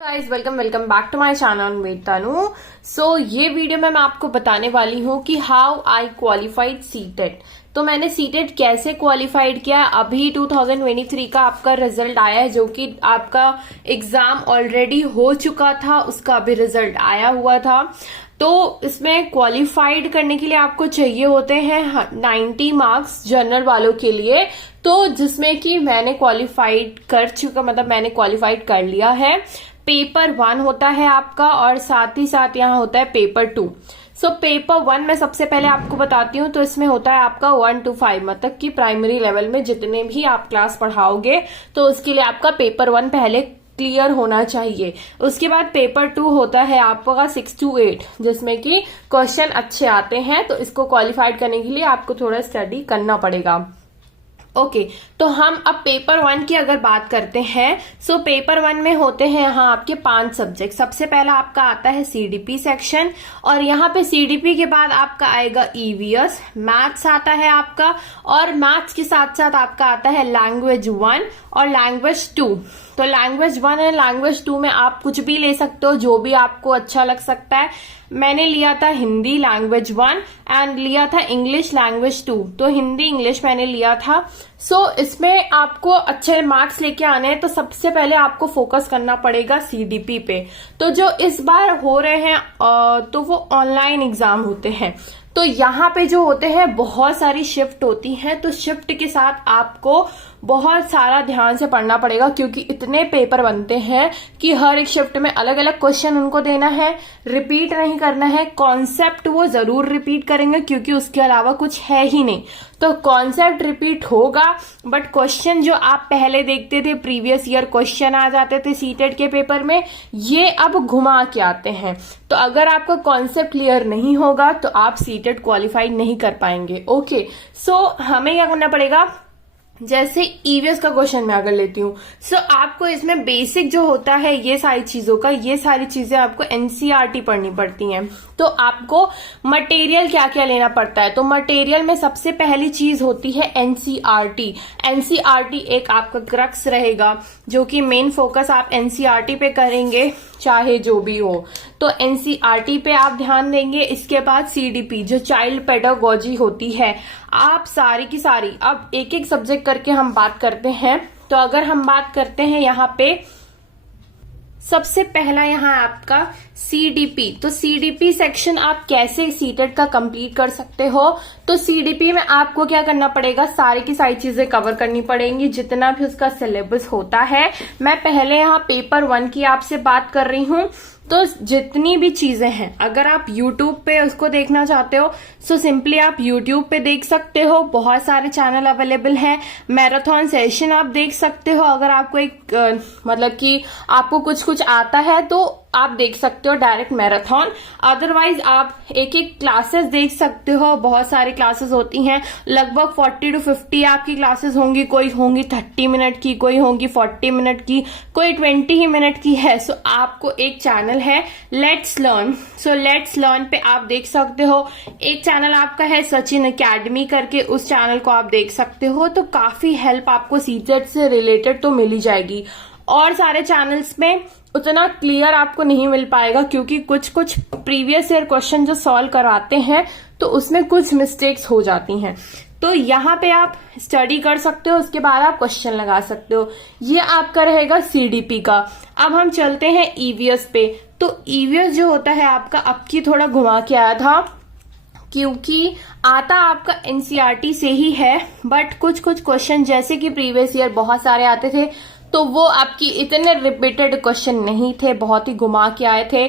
Guys welcome back to my channel mate Tanu. ये video में मैं आपको बताने वाली हूँ कि हाउ आई क्वालिफाइड सीटेट। तो मैंने सीटेट कैसे क्वालिफाइड किया। अभी 2023 का आपका रिजल्ट आया है, जो कि आपका एग्जाम ऑलरेडी हो चुका था, उसका अभी रिजल्ट आया हुआ था। तो इसमें क्वालिफाइड करने के लिए आपको चाहिए होते हैं 90 मार्क्स जनरल वालों के लिए। तो जिसमें कि मैंने क्वालिफाइड कर चुका, मतलब मैंने क्वालिफाइड कर लिया है। पेपर 1 होता है आपका और साथ ही साथ यहाँ होता है पेपर 2। पेपर 1 में सबसे पहले आपको बताती हूँ। तो इसमें होता है आपका 1 to 5, मतलब कि प्राइमरी लेवल में जितने भी आप क्लास पढ़ाओगे तो उसके लिए आपका पेपर 1 पहले क्लियर होना चाहिए। उसके बाद पेपर 2 होता है आपका 6 to 8, जिसमें कि क्वेश्चन अच्छे आते हैं। तो इसको क्वालिफाइड करने के लिए आपको थोड़ा स्टडी करना पड़ेगा। ओके, तो हम अब पेपर 1 की अगर बात करते हैं। पेपर 1 में होते हैं यहाँ आपके 5 सब्जेक्ट। सबसे पहला आपका आता है सीडीपी सेक्शन, और यहाँ पे सीडीपी के बाद आपका आएगा ईवीएस, मैथ्स आता है आपका, और मैथ्स के साथ साथ आपका आता है लैंग्वेज 1 और लैंग्वेज 2। तो लैंग्वेज 1 और लैंग्वेज 2 में आप कुछ भी ले सकते हो, जो भी आपको अच्छा लग सकता है। मैंने लिया था हिंदी लैंग्वेज 1 एंड लिया था इंग्लिश लैंग्वेज 2। तो हिंदी इंग्लिश मैंने लिया था। इसमें आपको अच्छे मार्क्स लेके आने हैं, तो सबसे पहले आपको फोकस करना पड़ेगा सीडीपी पे। तो जो इस बार हो रहे हैं तो वो ऑनलाइन एग्जाम होते हैं। तो यहाँ पे जो होते हैं बहुत सारी शिफ्ट होती हैं। तो शिफ्ट के साथ आपको बहुत सारा ध्यान से पढ़ना पड़ेगा, क्योंकि इतने पेपर बनते हैं कि हर एक शिफ्ट में अलग अलग क्वेश्चन उनको देना है, रिपीट नहीं करना है। कॉन्सेप्ट वो जरूर रिपीट करेंगे, क्योंकि उसके अलावा कुछ है ही नहीं। तो कॉन्सेप्ट रिपीट होगा, बट क्वेश्चन जो आप पहले देखते थे, प्रीवियस ईयर क्वेश्चन आ जाते थे सीटेट के पेपर में, ये अब घुमा के आते हैं। तो अगर आपका कॉन्सेप्ट क्लियर नहीं होगा तो आप सीटेट क्वालिफाई नहीं कर पाएंगे। ओके, हमें क्या करना पड़ेगा। जैसे ईवीएस का क्वेश्चन मैं अगर लेती हूँ, आपको इसमें बेसिक जो होता है ये सारी चीजों का, ये सारी चीजें आपको एनसीईआरटी पढ़नी पड़ती हैं। तो आपको मटेरियल क्या क्या लेना पड़ता है। तो मटेरियल में सबसे पहली चीज होती है एनसीईआरटी। एनसीईआरटी एक आपका क्रक्स रहेगा, जो कि मेन फोकस आप एनसीईआरटी पे करेंगे, चाहे जो भी हो। तो एनसीईआरटी पे आप ध्यान देंगे। इसके बाद सीडीपी, जो चाइल्ड पेडागोजी होती है, आप सारी की सारी, अब एक एक सब्जेक्ट करके हम बात करते हैं। तो अगर हम बात करते हैं यहाँ पे, सबसे पहला यहाँ आपका सीडीपी। तो सीडीपी सेक्शन आप कैसे सीटेट का कंप्लीट कर सकते हो। तो सीडीपी में आपको क्या करना पड़ेगा, सारी की सारी चीजें कवर करनी पड़ेंगी, जितना भी उसका सिलेबस होता है। मैं पहले यहाँ पेपर 1 की आपसे बात कर रही हूँ। तो जितनी भी चीजें हैं, अगर आप YouTube पे उसको देखना चाहते हो सिंपली आप YouTube पे देख सकते हो। बहुत सारे चैनल अवेलेबल हैं। मैराथन सेशन आप देख सकते हो। अगर आपको एक मतलब कि आपको कुछ कुछ आता है तो आप देख सकते हो डायरेक्ट मैराथन। अदरवाइज आप एक एक क्लासेस देख सकते हो। बहुत सारी क्लासेस होती हैं, लगभग 40 to 50 आपकी क्लासेस होंगी। कोई होंगी 30 मिनट की, कोई होंगी 40 मिनट की, कोई 20 ही मिनट की है। आपको एक चैनल है लेट्स लर्न। लेट्स लर्न पे आप देख सकते हो। एक चैनल आपका है सचिन एकेडमी करके, उस चैनल को आप देख सकते हो। तो काफी हेल्प आपको सीटेट से रिलेटेड तो मिल ही जाएगी। और सारे चैनल्स में उतना क्लियर आपको नहीं मिल पाएगा, क्योंकि कुछ कुछ प्रीवियस ईयर क्वेश्चन जो सॉल्व कराते हैं तो उसमें कुछ मिस्टेक्स हो जाती हैं। तो यहाँ पे आप स्टडी कर सकते हो, उसके बाद आप क्वेश्चन लगा सकते हो। ये आपका रहेगा सीडीपी का। अब हम चलते हैं ईवीएस पे। तो ईवीएस जो होता है आपका, अब की थोड़ा घुमा के आया था, क्योंकि आता आपका एनसीईआरटी से ही है, बट कुछ कुछ क्वेश्चन जैसे कि प्रीवियस ईयर बहुत सारे आते थे, तो वो आपकी इतने रिपीटेड क्वेश्चन नहीं थे, बहुत ही घुमा के आए थे।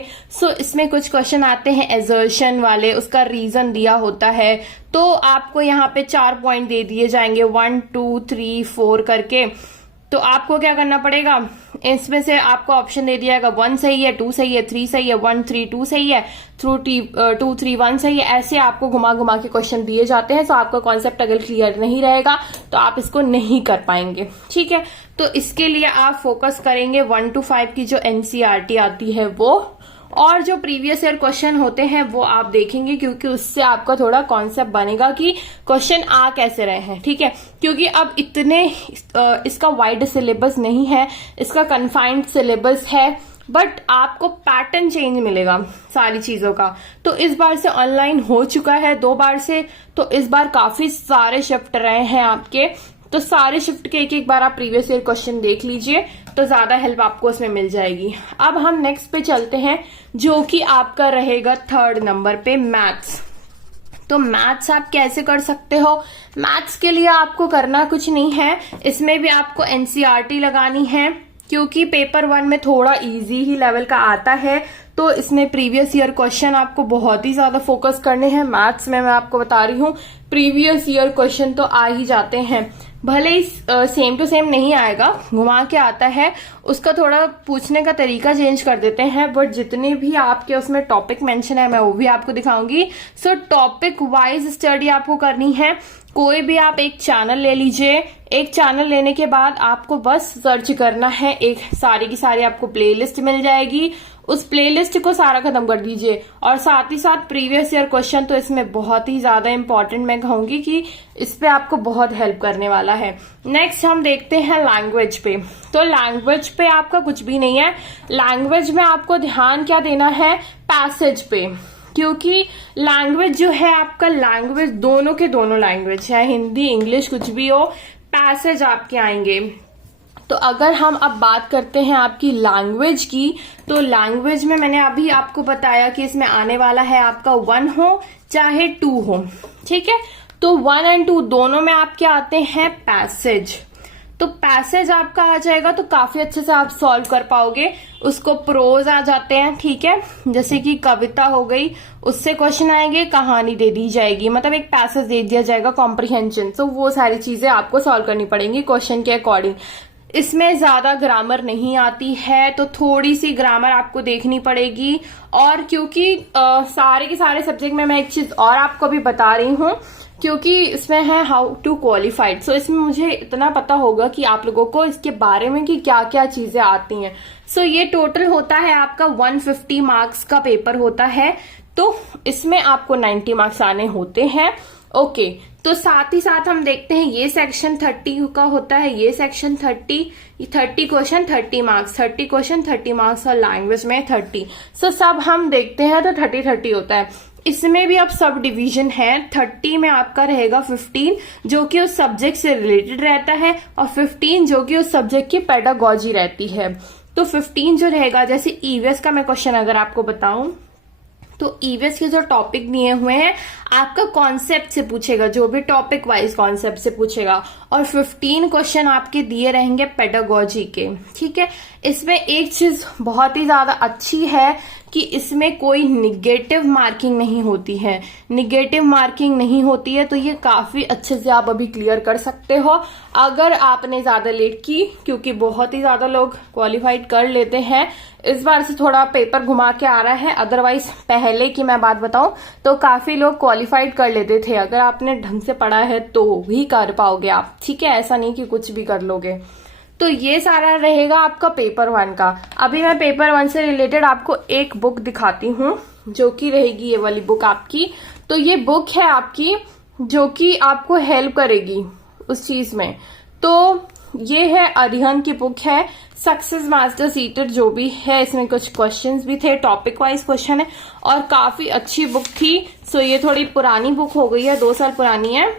इसमें कुछ क्वेश्चन आते हैं एजर्शन वाले, उसका रीजन दिया होता है। तो आपको यहाँ पे 4 पॉइंट दे दिए जाएंगे, 1 2 3 4 करके। तो आपको क्या करना पड़ेगा, इसमें से आपको ऑप्शन दे दिया जाएगा 1 सही है, 2 सही है, 3 सही है, 1 3 2 सही है, 2 3 1 सही है। ऐसे आपको घुमा घुमा के क्वेश्चन दिए जाते हैं। आपका कॉन्सेप्ट अगर क्लियर नहीं रहेगा तो आप इसको नहीं कर पाएंगे। ठीक है, तो इसके लिए आप फोकस करेंगे 1 to 5 की जो एनसीईआरटी आती है वो, और जो प्रीवियस ईयर क्वेश्चन होते हैं वो आप देखेंगे, क्योंकि उससे आपका थोड़ा कॉन्सेप्ट बनेगा कि क्वेश्चन आ कैसे रहे हैं। ठीक है, क्योंकि अब इतने इसका वाइड सिलेबस नहीं है, इसका कन्फाइंड सिलेबस है। बट आपको पैटर्न चेंज मिलेगा सारी चीजों का। तो इस बार से ऑनलाइन हो चुका है 2 बार से, तो इस बार काफी सारे शिफ्ट रहे हैं आपके। तो सारे शिफ्ट के एक बार आप प्रीवियस ईयर क्वेश्चन देख लीजिए तो ज्यादा हेल्प आपको उसमें मिल जाएगी। अब हम नेक्स्ट पे चलते हैं, जो कि आपका रहेगा 3rd नंबर पे, मैथ्स। तो मैथ्स आप कैसे कर सकते हो? मैथ्स के लिए आपको करना कुछ नहीं है, इसमें भी आपको एनसीईआरटी लगानी है, क्योंकि पेपर 1 में थोड़ा इजी ही लेवल का आता है। तो इसमें प्रीवियस ईयर क्वेश्चन आपको बहुत ही ज्यादा फोकस करने हैं। मैथ्स में मैं आपको बता रही हूँ प्रीवियस ईयर क्वेश्चन तो आ ही जाते हैं, भले ही सेम टू सेम नहीं आएगा, घुमा के आता है, उसका थोड़ा पूछने का तरीका चेंज कर देते हैं, बट जितने भी आपके उसमें टॉपिक मेंशन है मैं वो भी आपको दिखाऊंगी। सो टॉपिक वाइज स्टडी आपको करनी है। कोई भी आप एक चैनल ले लीजिए, एक चैनल लेने के बाद आपको बस सर्च करना है, एक सारी की सारी आपको प्लेलिस्ट मिल जाएगी, उस प्लेलिस्ट को सारा खत्म कर दीजिए। और साथ ही साथ प्रीवियस ईयर क्वेश्चन तो इसमें बहुत ही ज्यादा इंपॉर्टेंट मैं कहूंगी कि इस पे आपको बहुत हेल्प करने वाला है। नेक्स्ट हम देखते हैं लैंग्वेज पे। तो लैंग्वेज पे आपका कुछ भी नहीं है, लैंग्वेज में आपको ध्यान क्या देना है, पैसेज पे, क्योंकि लैंग्वेज जो है आपका, लैंग्वेज दोनों के दोनों लैंग्वेज है, हिंदी इंग्लिश कुछ भी हो, पैसेज आपके आएंगे। तो अगर हम अब बात करते हैं आपकी लैंग्वेज की, तो लैंग्वेज में मैंने अभी आपको बताया कि इसमें आने वाला है आपका 1 हो चाहे 2 हो, ठीक है। तो 1 और 2 दोनों में आपके आते हैं पैसेज। तो पैसेज आपका आ जाएगा तो काफी अच्छे से आप सॉल्व कर पाओगे। उसको प्रोज आ जाते हैं, ठीक है, जैसे कि कविता हो गई, उससे क्वेश्चन आएंगे, कहानी दे दी जाएगी, मतलब एक पैसेज दे दिया जाएगा, कॉम्प्रिहेंशन। तो वो सारी चीजें आपको सॉल्व करनी पड़ेंगी क्वेश्चन के अकॉर्डिंग। इसमें ज्यादा ग्रामर नहीं आती है, तो थोड़ी सी ग्रामर आपको देखनी पड़ेगी। और क्योंकि सारे के सारे सब्जेक्ट में मैं एक चीज और आपको भी बता रही हूँ, क्योंकि इसमें है हाउ टू क्वालिफाइड, सो इसमें मुझे इतना पता होगा कि आप लोगों को इसके बारे में कि क्या क्या चीजें आती हैं। सो ये टोटल होता है आपका 150 मार्क्स का पेपर होता है, तो इसमें आपको 90 मार्क्स आने होते हैं। ओके, तो साथ ही साथ हम देखते हैं ये सेक्शन 30 का होता है, ये section 30 question 30 marks, 30 question 30 marks, और लैंग्वेज में 30। सो सब हम देखते हैं तो 30 होता है। इसमें भी अब सब डिवीजन है, 30 में आपका रहेगा 15 जो कि उस सब्जेक्ट से रिलेटेड रहता है, और 15 जो कि उस सब्जेक्ट की पेडागोजी रहती है। तो 15 जो रहेगा, जैसे ईवीएस का मैं क्वेश्चन अगर आपको बताऊं, तो ईवीएस के जो टॉपिक दिए हुए हैं आपका कॉन्सेप्ट से पूछेगा, जो भी टॉपिक वाइज कॉन्सेप्ट से पूछेगा, और 15 क्वेश्चन आपके दिए रहेंगे पेडागोजी के, ठीक है। इसमें एक चीज बहुत ही ज्यादा अच्छी है कि इसमें कोई निगेटिव मार्किंग नहीं होती है, निगेटिव मार्किंग नहीं होती है, तो ये काफी अच्छे से आप अभी क्लियर कर सकते हो अगर आपने ज्यादा लेट की, क्योंकि बहुत ही ज्यादा लोग क्वालिफाइड कर लेते हैं। इस बार से थोड़ा पेपर घुमा के आ रहा है, अदरवाइज पहले की मैं बात बताऊं तो काफी लोग क्वालिफाइड कर लेते थे। अगर आपने ढंग से पढ़ा है तो भी कर पाओगे आप, ठीक है, ऐसा नहीं कि कुछ भी कर लोगे। तो ये सारा रहेगा आपका पेपर 1 का। अभी मैं पेपर 1 से रिलेटेड आपको एक बुक दिखाती हूँ, जो कि रहेगी ये वाली बुक आपकी। तो ये बुक है आपकी जो कि आपको हेल्प करेगी उस चीज में। तो ये है अरिहंत की बुक है, सक्सेस मास्टर सीटेड जो भी है, इसमें कुछ क्वेश्चंस भी थे, टॉपिक वाइज क्वेश्चन है, और काफी अच्छी बुक थी। सो ये थोड़ी पुरानी बुक हो गई है, 2 साल पुरानी है।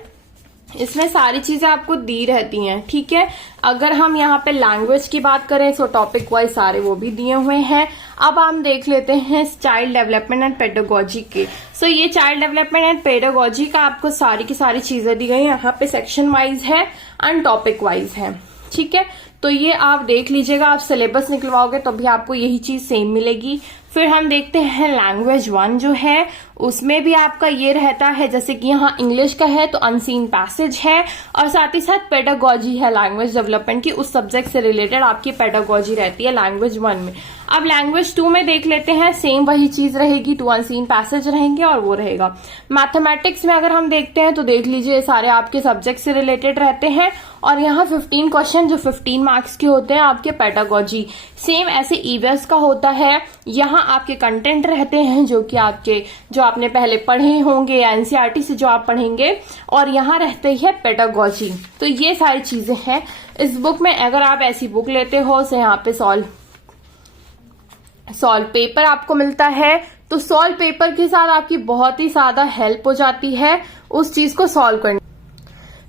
इसमें सारी चीजें आपको दी रहती हैं, ठीक है। अगर हम यहाँ पे लैंग्वेज की बात करें तो टॉपिक वाइज सारे वो भी दिए हुए हैं। अब हम देख लेते हैं चाइल्ड डेवलपमेंट एंड पेडागोजी के। सो ये चाइल्ड डेवलपमेंट एंड पेडागोजी का आपको सारी की सारी चीजें दी गई, यहाँ पे सेक्शन वाइज है एंड टॉपिक वाइज है, ठीक है। तो ये आप देख लीजिएगा, आप सिलेबस निकलवाओगे तो भी आपको यही चीज सेम मिलेगी। फिर हम देखते हैं लैंग्वेज 1 जो है, उसमें भी आपका ये रहता है, जैसे कि यहाँ इंग्लिश का है तो अनसीन पैसेज है, और साथ ही साथ पेडागोजी है लैंग्वेज डेवलपमेंट की, उस सब्जेक्ट से रिलेटेड आपकी पेडागोजी रहती है लैंग्वेज 1 में। अब लैंग्वेज 2 में देख लेते हैं, सेम वही चीज रहेगी, 2 अनसीन पैसेज रहेंगे और वो रहेगा। मैथमेटिक्स में अगर हम देखते हैं तो देख लीजिए सारे आपके सब्जेक्ट से रिलेटेड रहते हैं, और यहाँ 15 क्वेश्चन जो 15 मार्क्स के होते हैं आपके पेडागोजी। सेम ऐसे ईवीएस का होता है, यहाँ आपके कंटेंट रहते हैं जो कि आपके जो आपने पहले पढ़े होंगे या एनसीईआरटी से जो आप पढ़ेंगे, और यहाँ रहते हैं पेडागोजी। तो ये सारी चीजें हैं इस बुक में। अगर आप ऐसी बुक लेते हो तो यहाँ पे सॉल्व सॉल्व पेपर आपको मिलता है। तो सॉल्व पेपर के साथ आपकी बहुत ही ज्यादा हेल्प हो जाती है उस चीज को सॉल्व करने।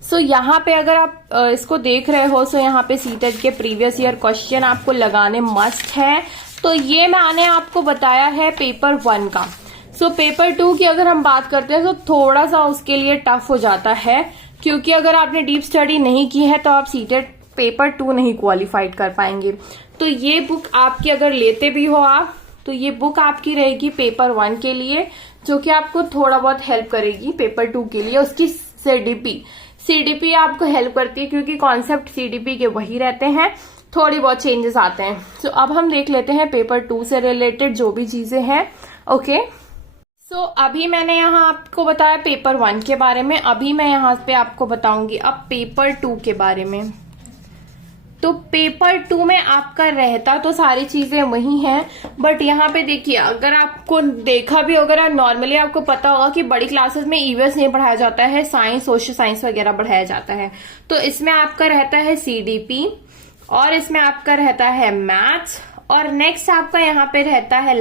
सो यहाँ पे अगर आप इसको देख रहे हो, सो यहाँ पे सीटेट के प्रीवियस ईयर क्वेश्चन आपको लगाने मस्ट है। तो ये मैंने आपको बताया है पेपर 1 का। सो पेपर 2 की अगर हम बात करते हैं तो थोड़ा सा उसके लिए टफ हो जाता है, क्योंकि अगर आपने डीप स्टडी नहीं की है तो आप सीटेट पेपर 2 नहीं क्वालिफाइड कर पाएंगे। तो ये बुक आपकी अगर लेते भी हो आप, तो ये बुक आपकी रहेगी पेपर 1 के लिए, जो कि आपको थोड़ा बहुत हेल्प करेगी पेपर 2 के लिए। उसकी सीडीपी आपको हेल्प करती है, क्योंकि कॉन्सेप्ट सीडीपी के वही रहते हैं, थोड़ी बहुत चेंजेस आते हैं। तो अब हम देख लेते हैं पेपर 2 से रिलेटेड जो भी चीजें हैं। ओके, सो अभी मैंने यहाँ आपको बताया पेपर 1 के बारे में, अभी मैं यहाँ पे आपको बताऊंगी अब पेपर 2 के बारे में। तो पेपर 2 में आपका रहता तो सारी चीजें वही हैं, बट यहाँ पे देखिए, अगर आपको देखा भी होगा, नॉर्मली आपको पता होगा कि बड़ी क्लासेस में ईवीएस नहीं पढ़ाया जाता है, साइंस, सोशल साइंस वगैरह पढ़ाया जाता है। तो इसमें आपका रहता है सीडीपी, और इसमें आपका रहता है मैथ्स, और नेक्स्ट आपका यहाँ पे रहता है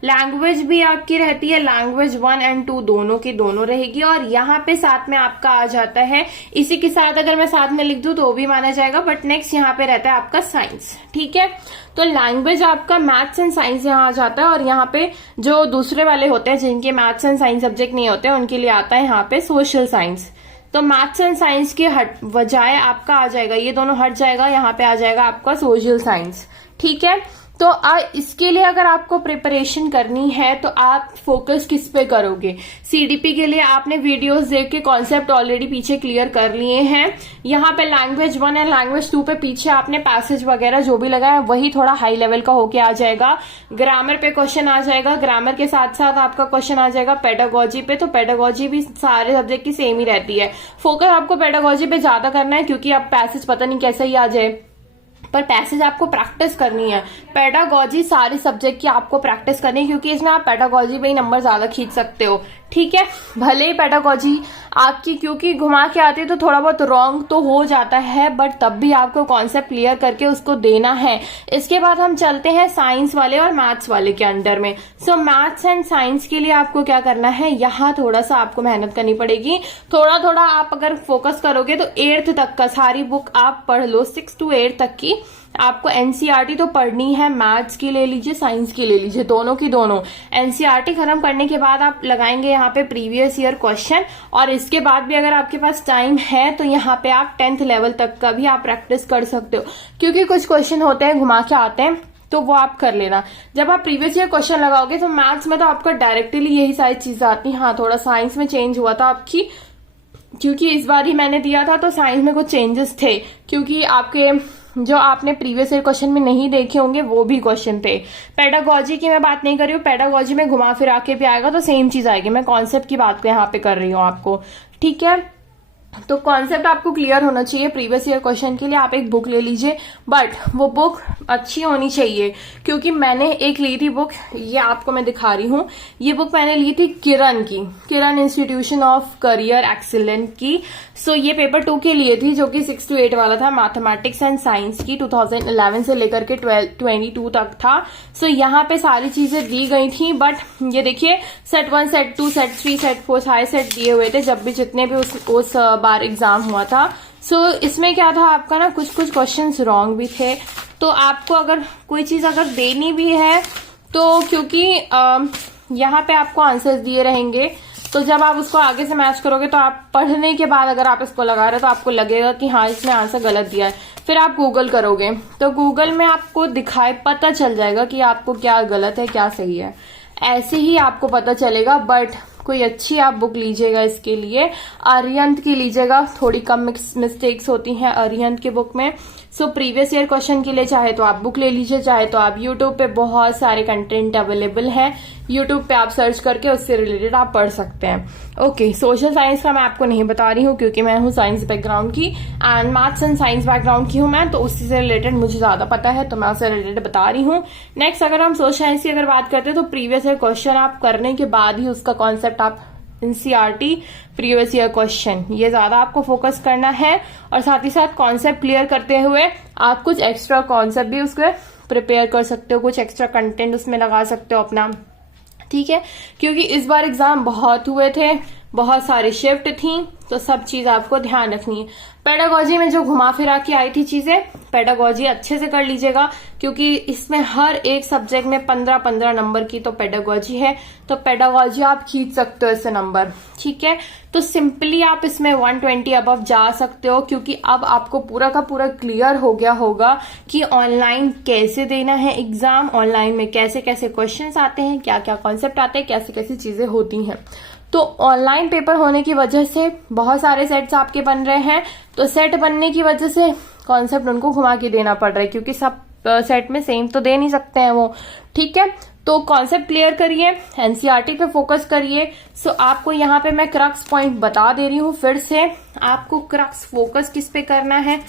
लैंग्वेज भी आपकी रहती है, लैंग्वेज 1 और 2 दोनों की दोनों रहेगी। और यहाँ पे साथ में आपका आ जाता है, इसी के साथ अगर मैं साथ में लिख दूं तो भी माना जाएगा, बट नेक्स्ट यहाँ पे रहता है आपका साइंस। ठीक है, तो लैंग्वेज आपका मैथ्स एंड साइंस यहाँ आ जाता है, और यहाँ पे जो दूसरे वाले होते हैं जिनके मैथ्स एंड साइंस सब्जेक्ट नहीं होते, उनके लिए आता है यहाँ पे सोशल साइंस। तो मैथ्स एंड साइंस के बजाय आपका आ जाएगा, ये दोनों हट जाएगा, यहाँ पे आ जाएगा आपका सोशल साइंस। ठीक है, तो इसके लिए अगर आपको प्रिपरेशन करनी है तो आप फोकस किस पे करोगे? सीडीपी के लिए आपने वीडियोस देख के कॉन्सेप्ट ऑलरेडी पीछे क्लियर कर लिए हैं। यहाँ पे लैंग्वेज 1 और लैंग्वेज 2 पे पीछे आपने पैसेज वगैरह जो भी लगाया वही थोड़ा हाई लेवल का होके आ जाएगा। ग्रामर पे क्वेश्चन आ जाएगा, ग्रामर के साथ साथ आपका क्वेश्चन आ जाएगा पेडागोजी पे। तो पेडागोजी भी सारे सब्जेक्ट की सेम ही रहती है, फोकस आपको पेडागोजी पे ज्यादा करना है, क्योंकि अब पैसेज पता नहीं कैसा ही आ जाए, पर पैसेज आपको प्रैक्टिस करनी है। पेडागोजी सारे सब्जेक्ट की आपको प्रैक्टिस करनी है, क्योंकि इसमें आप पेडागोजी पे ही नंबर ज्यादा खींच सकते हो। ठीक है, भले ही पेडागोजी आपकी क्योंकि घुमा के आती है तो थोड़ा बहुत रॉन्ग तो हो जाता है, बट तब भी आपको कॉन्सेप्ट क्लियर करके उसको देना है। इसके बाद हम चलते हैं साइंस वाले और मैथ्स वाले के अंडर में। सो मैथ्स एंड साइंस के लिए आपको क्या करना है, यहाँ थोड़ा सा आपको मेहनत करनी पड़ेगी। थोड़ा थोड़ा आप अगर फोकस करोगे तो 8th तक का सारी बुक आप पढ़ लो, 6 to 8 तक की आपको एनसीईआरटी तो पढ़नी है। मैथ्स की ले लीजिए, साइंस की ले लीजिए, दोनों की दोनों। एनसीईआरटी खत्म करने के बाद आप लगाएंगे यहाँ पे प्रीवियस ईयर क्वेश्चन, और इसके बाद भी अगर आपके पास टाइम है तो यहाँ पे आप 10th लेवल तक का भी आप प्रैक्टिस कर सकते हो, क्योंकि कुछ क्वेश्चन होते हैं घुमा के आते हैं, तो वो आप कर लेना। जब आप प्रीवियस ईयर क्वेश्चन लगाओगे तो मैथ्स में तो आपका डायरेक्टली यही सारी चीजें आती हैं। हाँ, थोड़ा साइंस में चेंज हुआ था आपकी, क्योंकि इस बार ही मैंने दिया था तो साइंस में कुछ चेंजेस थे, क्योंकि आपके जो आपने प्रीवियस ईयर क्वेश्चन में नहीं देखे होंगे वो भी क्वेश्चन थे। पेडागोजी की मैं बात नहीं कर रही हूँ, पेडागोजी में घुमा फिरा के भी आएगा तो सेम चीज आएगी। मैं कॉन्सेप्ट की बात यहाँ पे कर रही हूँ आपको। ठीक है, तो कॉन्सेप्ट आपको क्लियर होना चाहिए। प्रीवियस ईयर क्वेश्चन के लिए आप एक बुक ले लीजिए, बट वो बुक अच्छी होनी चाहिए, क्योंकि मैंने एक ली थी बुक, ये आपको मैं दिखा रही हूँ। ये बुक मैंने ली थी किरण की, किरण इंस्टीट्यूशन ऑफ करियर एक्सीलेंट की। सो ये पेपर 2 के लिए थी, जो कि 6 to 8 वाला था, मैथमेटिक्स एंड साइंस की। 2011 से लेकर के 22 तक था। सो यहाँ पे सारी चीजें दी गई थी, बट ये देखिए सेट 1, सेट 2, सेट 3, सेट 4 सारे सेट दिए हुए थे जब भी जितने भी उस बार एग्जाम हुआ था। सो इसमें क्या था आपका ना, कुछ क्वेश्चंस रॉन्ग भी थे। तो आपको अगर कोई चीज अगर देनी भी है तो, क्योंकि यहाँ पे आपको आंसर्स दिए रहेंगे, तो जब आप उसको आगे से मैच करोगे तो आप पढ़ने के बाद अगर आप इसको लगा रहे हो तो आपको लगेगा कि हाँ इसमें आंसर गलत दिया है। फिर आप गूगल करोगे तो गूगल में आपको पता चल जाएगा कि आपको क्या गलत है क्या सही है, ऐसे ही आपको पता चलेगा। बट कोई अच्छी आप बुक लीजिएगा इसके लिए, अरिहंत की लीजिएगा, थोड़ी कम मिस्टेक्स होती हैं अरिहंत की बुक में। सो प्रीवियस ईयर क्वेश्चन के लिए चाहे तो आप बुक ले लीजिए, चाहे तो आप यूट्यूब पे बहुत सारे कंटेंट अवेलेबल हैं, यूट्यूब पे आप सर्च करके उससे रिलेटेड आप पढ़ सकते हैं। ओके, सोशल साइंस का मैं आपको नहीं बता रही हूँ, क्योंकि मैं हूँ साइंस बैकग्राउंड की, and maths and science background की हूँ मैं, तो उसी से रिलेटेड मुझे ज्यादा पता है, तो मैं उससे रिलेटेड बता रही हूँ। नेक्स्ट, अगर हम सोशल साइंस की अगर बात करते हैं तो प्रीवियस ईयर क्वेश्चन आप करने के बाद ही उसका कॉन्सेप्ट आप एनसीईआरटी प्रीवियस ईयर क्वेश्चन, ये ज्यादा आपको फोकस करना है, और साथ ही साथ कॉन्सेप्ट क्लियर करते हुए आप कुछ एक्स्ट्रा कॉन्सेप्ट भी उसके प्रिपेयर कर सकते हो, कुछ एक्स्ट्रा कंटेंट उसमें लगा सकते हो अपना, ठीक है। क्योंकि इस बार एग्जाम बहुत हुए थे, बहुत सारी शिफ्ट थी, तो सब चीज आपको ध्यान रखनी है। पेडागोजी में जो घुमा फिरा के आई थी चीजें, पेडागोजी अच्छे से कर लीजिएगा, क्योंकि इसमें हर एक सब्जेक्ट में 15-15 नंबर की तो पेडागोजी है, तो पेडागोजी आप खींच सकते हो इससे नंबर, ठीक है। तो सिंपली आप इसमें 120 अबव जा सकते हो, क्योंकि अब आपको पूरा का पूरा क्लियर हो गया होगा कि ऑनलाइन कैसे देना है एग्जाम, ऑनलाइन में कैसे कैसे क्वेश्चंस आते हैं, क्या क्या कॉन्सेप्ट आते हैं, कैसी कैसी चीजें होती हैं। तो ऑनलाइन पेपर होने की वजह से बहुत सारे सेट्स आपके बन रहे हैं, तो सेट बनने की वजह से कॉन्सेप्ट उनको घुमा के देना पड़ रहा है, क्योंकि सब सेट में सेम तो दे नहीं सकते हैं वो, ठीक है। तो कॉन्सेप्ट क्लियर करिए, एनसीईआरटी पे फोकस करिए। सो आपको यहाँ पे मैं क्रक्स पॉइंट बता दे रही हूँ फिर से, आपको क्रक्स फोकस किस पे करना है।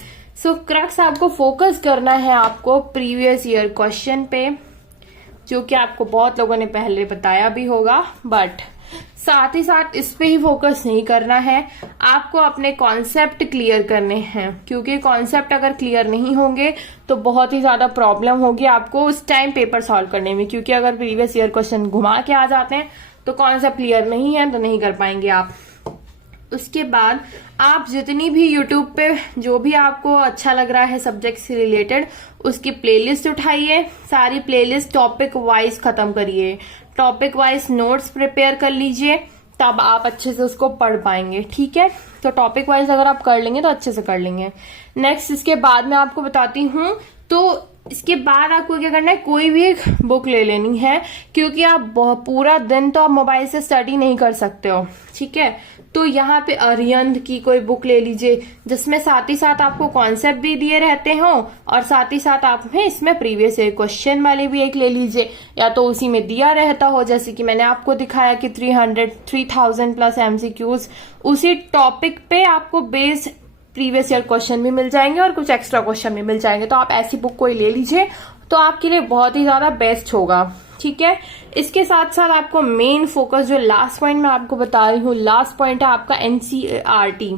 सो क्रक्स आपको फोकस करना है आपको प्रीवियस ईयर क्वेश्चन पे, जो कि आपको बहुत लोगों ने पहले बताया भी होगा, बट साथ ही साथ इस पे ही फोकस नहीं करना है, आपको अपने कॉन्सेप्ट क्लियर करने हैं, क्योंकि कॉन्सेप्ट अगर क्लियर नहीं होंगे तो बहुत ही ज्यादा प्रॉब्लम होगी आपको उस टाइम पेपर सॉल्व करने में, क्योंकि अगर प्रीवियस ईयर क्वेश्चन घुमा के आ जाते हैं तो कॉन्सेप्ट क्लियर नहीं है तो नहीं कर पाएंगे आप। उसके बाद आप जितनी भी यूट्यूब पे जो भी आपको अच्छा लग रहा है सब्जेक्ट से रिलेटेड, उसकी प्लेलिस्ट उठाइए, सारी प्लेलिस्ट टॉपिक वाइज खत्म करिए, टॉपिक वाइज नोट्स प्रिपेयर कर लीजिए, तब आप अच्छे से उसको पढ़ पाएंगे, ठीक है। तो टॉपिक वाइज अगर आप कर लेंगे तो अच्छे से कर लेंगे। नेक्स्ट इसके बाद मैं आपको बताती हूँ, तो इसके बाद आपको क्या करना है, कोई भी एक बुक ले लेनी है, क्योंकि आप पूरा दिन तो आप मोबाइल से स्टडी नहीं कर सकते हो, ठीक है। तो यहाँ पे अरिहंत की कोई बुक ले लीजिए, जिसमें साथ ही साथ आपको कॉन्सेप्ट भी दिए रहते हो, और साथ ही साथ आप इसमें प्रीवियस ईयर क्वेश्चन वाले भी एक ले लीजिए, या तो उसी में दिया रहता हो, जैसे कि मैंने आपको दिखाया कि 3000 प्लस एमसीक्यूज, उसी टॉपिक पे आपको बेस्ड प्रीवियस ईयर क्वेश्चन भी मिल जाएंगे और कुछ एक्स्ट्रा क्वेश्चन भी मिल जाएंगे। तो आप ऐसी बुक कोई ले लीजिए, तो आपके लिए बहुत ही ज्यादा बेस्ट होगा, ठीक है। इसके साथ साथ आपको मेन फोकस, जो लास्ट पॉइंट मैं आपको बता रही हूँ, लास्ट पॉइंट है आपका एनसीईआरटी।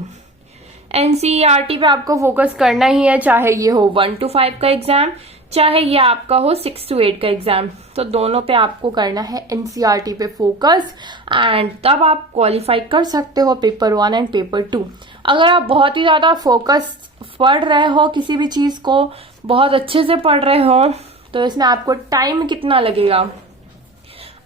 एनसीईआरटी पे आपको फोकस करना ही है, चाहे ये हो 1 to 5 का एग्जाम, चाहे ये आपका हो 6 to 8 का एग्जाम, तो दोनों पे आपको करना है एनसीईआरटी पे फोकस, एंड तब आप क्वालिफाई कर सकते हो पेपर 1 एंड पेपर 2। अगर आप बहुत ही ज्यादा फोकस पढ़ रहे हो, किसी भी चीज को बहुत अच्छे से पढ़ रहे हो, तो इसमें आपको टाइम कितना लगेगा।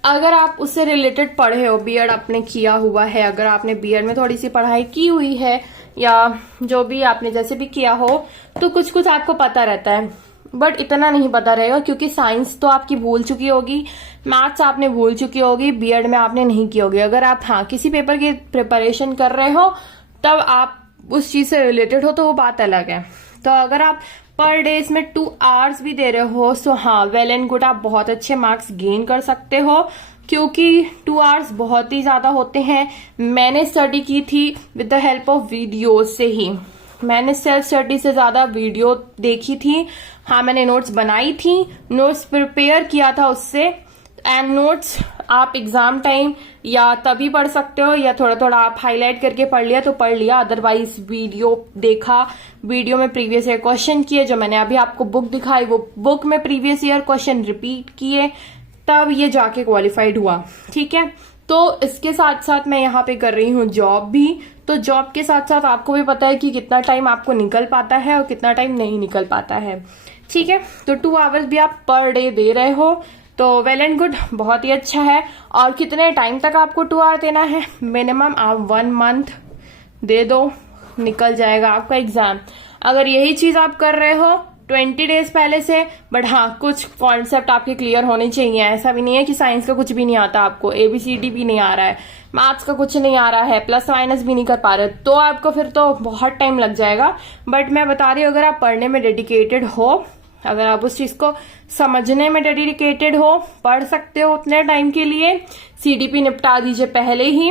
अगर आप उससे रिलेटेड पढ़े हो, बीएड आपने किया हुआ है, अगर आपने बीएड में थोड़ी सी पढ़ाई की हुई है, या जो भी आपने जैसे भी किया हो, तो कुछ कुछ आपको पता रहता है, बट इतना नहीं पता रहेगा, क्योंकि साइंस तो आपकी भूल चुकी होगी, मैथ्स आपने भूल चुकी होगी, बीएड में आपने नहीं की होगी। अगर आप किसी पेपर की प्रिपरेशन कर रहे हो, तब आप उस चीज से रिलेटेड हो, तो वो बात अलग है। तो अगर आप पर डे इसमें 2 आवर्स भी दे रहे हो, सो वेल एंड गुड, आप बहुत अच्छे मार्क्स गेन कर सकते हो, क्योंकि 2 आवर्स बहुत ही ज्यादा होते हैं। मैंने स्टडी की थी with the help of videos से ही, मैंने सेल्फ स्टडी से ज्यादा वीडियो देखी थी, मैंने नोट्स बनाई थी, नोट्स प्रिपेयर किया था उससे, एंड नोट्स आप एग्जाम टाइम या तभी पढ़ सकते हो, या थोड़ा थोड़ा आप हाईलाइट करके पढ़ लिया तो पढ़ लिया, अदरवाइज वीडियो देखा, वीडियो में प्रीवियस ईयर क्वेश्चन किए, जो मैंने अभी आपको बुक दिखाई वो बुक में प्रीवियस ईयर क्वेश्चन रिपीट किए, तब ये जाके क्वालिफाइड हुआ, ठीक है। तो इसके साथ साथ मैं यहाँ पे कर रही हूँ जॉब भी, तो जॉब के साथ साथ आपको भी पता है कि कितना टाइम आपको निकल पाता है और कितना टाइम नहीं निकल पाता है, ठीक है। तो 2 आवर्स भी आप पर डे दे रहे हो, तो वेल एंड गुड, बहुत ही अच्छा है। और कितने टाइम तक आपको 2 आवर देना है, मिनिमम आप 1 मंथ दे दो, निकल जाएगा आपका एग्जाम। अगर यही चीज आप कर रहे हो 20 डेज पहले से, बट कुछ कॉन्सेप्ट आपके क्लियर होने चाहिए। ऐसा भी नहीं है कि साइंस का कुछ भी नहीं आता आपको, ABCD भी नहीं आ रहा है, मैथ्स का कुछ नहीं आ रहा है, प्लस माइनस भी नहीं कर पा रहे, तो आपको फिर तो बहुत टाइम लग जाएगा। बट मैं बता रही हूँ, अगर आप पढ़ने में डेडिकेटेड हो, अगर आप उस चीज को समझने में डेडिकेटेड हो, पढ़ सकते हो उतने टाइम के लिए। CDP निपटा दीजिए पहले ही,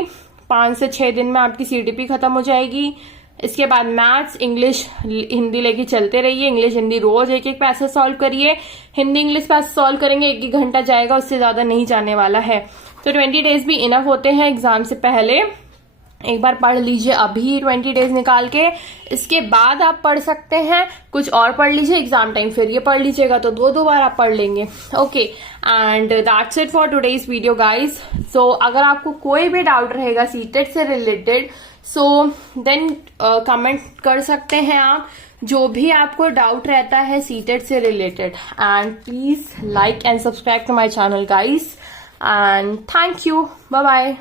5 से 6 दिन में आपकी CDP खत्म हो जाएगी। इसके बाद मैथ्स, इंग्लिश, हिंदी लेके चलते रहिए, इंग्लिश हिंदी रोज एक पैसेज सॉल्व करिए। हिंदी इंग्लिश पैसेज सॉल्व करेंगे 1 घंटा जाएगा, उससे ज्यादा नहीं जाने वाला है। तो 20 डेज भी इनफ होते हैं एग्जाम से पहले। एक बार पढ़ लीजिए अभी 20 डेज निकाल के, इसके बाद आप पढ़ सकते हैं, कुछ और पढ़ लीजिए एग्जाम टाइम, फिर ये पढ़ लीजिएगा तो दो बार आप पढ़ लेंगे। Okay, and that's it for today's video guys. So अगर आपको कोई भी डाउट रहेगा सीटेट से रिलेटेड, सो देन कमेंट कर सकते हैं आप, जो भी आपको डाउट रहता है सीटेट से related. And please like and subscribe to my channel guys, and thank you, bye bye.